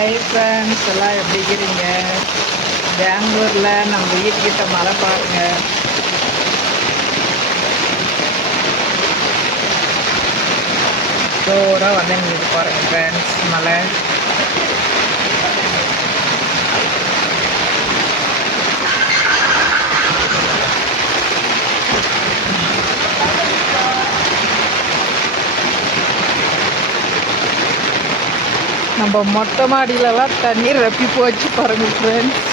Hi friends, எல்லாம் எப்படி இருக்கிறீங்க? பெங்களூரில் நம்ம வீட்டுக்கிட்ட மழை பாருங்க. ஜோராக வந்து எங்களுக்கு பாருங்க ஃப்ரெண்ட்ஸ் மழை. நம்ம மொட்டை மாடியிலலாம் தண்ணீர் ரப்பி போச்சு பாருங்க ஃப்ரெண்ட்ஸ்.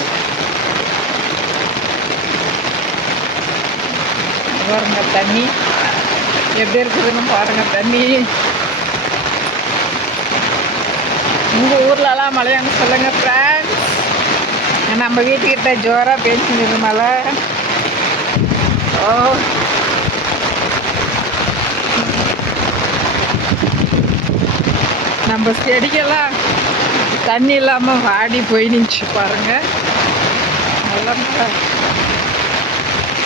பாருங்க தண்ணி எப்படி இருக்குதுன்னு பாருங்க தண்ணி. உங்கள் ஊர்லலாம் மழையான்னு சொல்லுங்க ஃப்ரெண்ட்ஸ். நம்ம வீட்டுக்கிட்ட ஜோராக பேசினது மழை. ஓ, நம்ம செடிக்கெல்லாம் தண்ணி இல்லாமல் வாடி போய் நின்று பாருங்க. நல்லா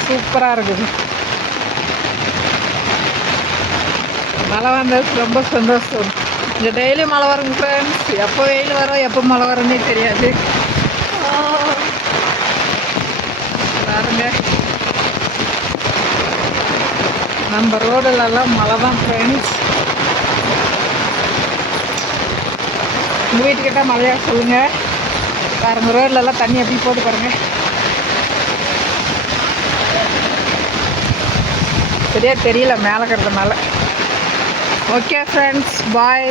சூப்பராக இருக்குது. மழை வந்தது ரொம்ப சந்தோஷம். இங்கே டெய்லி மழை வருங்க ஃப்ரெண்ட்ஸ். எப்போ வெயில் வரும் எப்போ மழை வரும்னே தெரியாது. பாருங்க நம்ம ரோடுலலாம் மழை தான் ஃப்ரெண்ட்ஸ். உங்கள் வீட்டுக்கிட்ட மழையா சொல்லுங்கள். பாருங்க ரோட்லலாம் தண்ணி எப்படி போட்டு பாருங்கள். சரியா தெரியல மேலே இருக்கிறது மேலே. ஓகே ஃப்ரெண்ட்ஸ், பாய்.